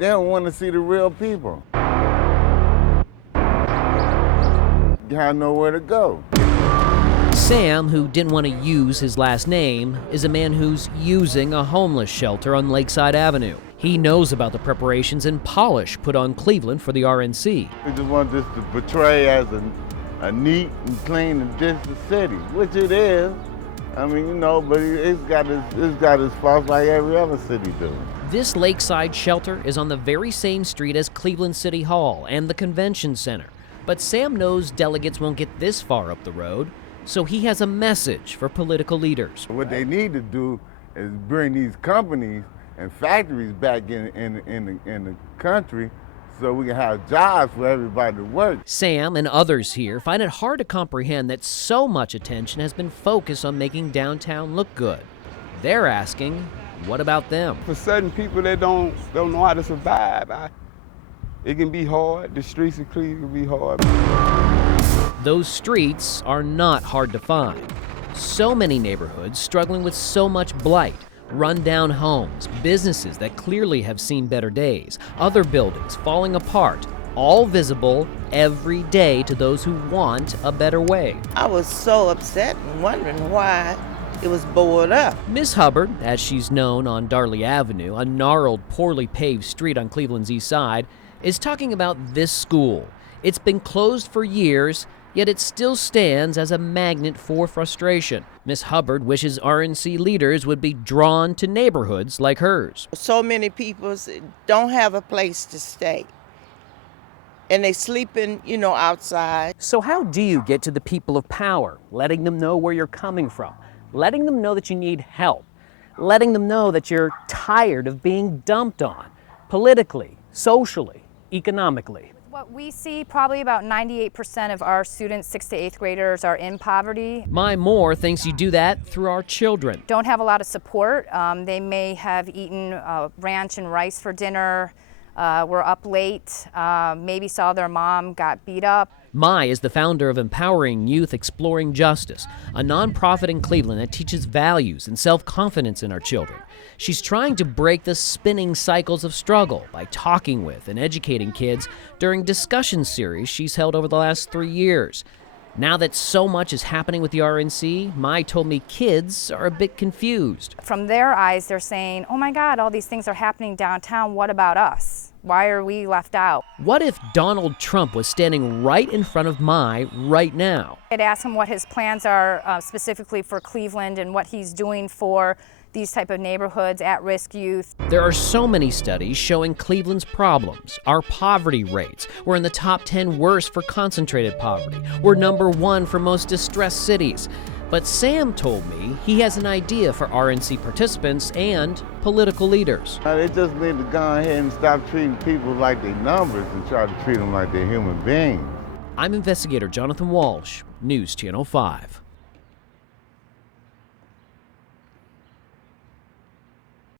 They don't want to see the real people. You have nowhere to go. Sam, who didn't want to use his last name, is a man who's using a homeless shelter on Lakeside Avenue. He knows about the preparations and polish put on Cleveland for the RNC. We just want this to portray as a neat and clean and decent city, which it is. I mean, you know, but it's got its faults like every other city does. This lakeside shelter is on the very same street as Cleveland City Hall and the Convention Center. But Sam knows delegates won't get this far up the road, so he has a message for political leaders. What they need to do is bring these companies and factories back in the country so we can have jobs for everybody to work. Sam and others here find it hard to comprehend that so much attention has been focused on making downtown look good. They're asking, what about them? For certain people that don't know how to survive, it can be hard. The streets of Cleveland can be hard. Those streets are not hard to find. So many neighborhoods struggling with so much blight. Run-down homes, businesses that clearly have seen better days, other buildings falling apart, all visible every day to those who want a better way. I was so upset and wondering why it was boarded up. Miss Hubbard, as she's known on Darley Avenue, a gnarled, poorly paved street on Cleveland's east side, is talking about this school. It's been closed for years, yet it still stands as a magnet for frustration. Miss Hubbard wishes RNC leaders would be drawn to neighborhoods like hers. So many people don't have a place to stay, and they sleeping, outside. So how do you get to the people of power, letting them know where you're coming from, letting them know that you need help, letting them know that you're tired of being dumped on, politically, socially, economically? What we see, probably about 98% of our students, 6th to 8th graders, are in poverty. My Moore thinks you do that through our children. Don't have a lot of support. They may have eaten ranch and rice for dinner, were up late, maybe saw their mom got beat up. Mai is the founder of Empowering Youth Exploring Justice, a nonprofit in Cleveland that teaches values and self-confidence in our children. She's trying to break the spinning cycles of struggle by talking with and educating kids during discussion series she's held over the last 3 years. Now that so much is happening with the RNC, Mai told me kids are a bit confused. From their eyes, they're saying, oh my God, all these things are happening downtown. What about us? Why are we left out? What if Donald Trump was standing right in front of Mai right now? I'd ask him what his plans are specifically for Cleveland and what he's doing for these type of neighborhoods, at-risk youth. There are so many studies showing Cleveland's problems. Our poverty rates. We're in the top 10 worst for concentrated poverty. We're number 1 for most distressed cities. But Sam told me he has an idea for RNC participants and political leaders. They just need to go ahead and stop treating people like they're numbers and try to treat them like they're human beings. I'm investigator Jonathan Walsh, News Channel 5.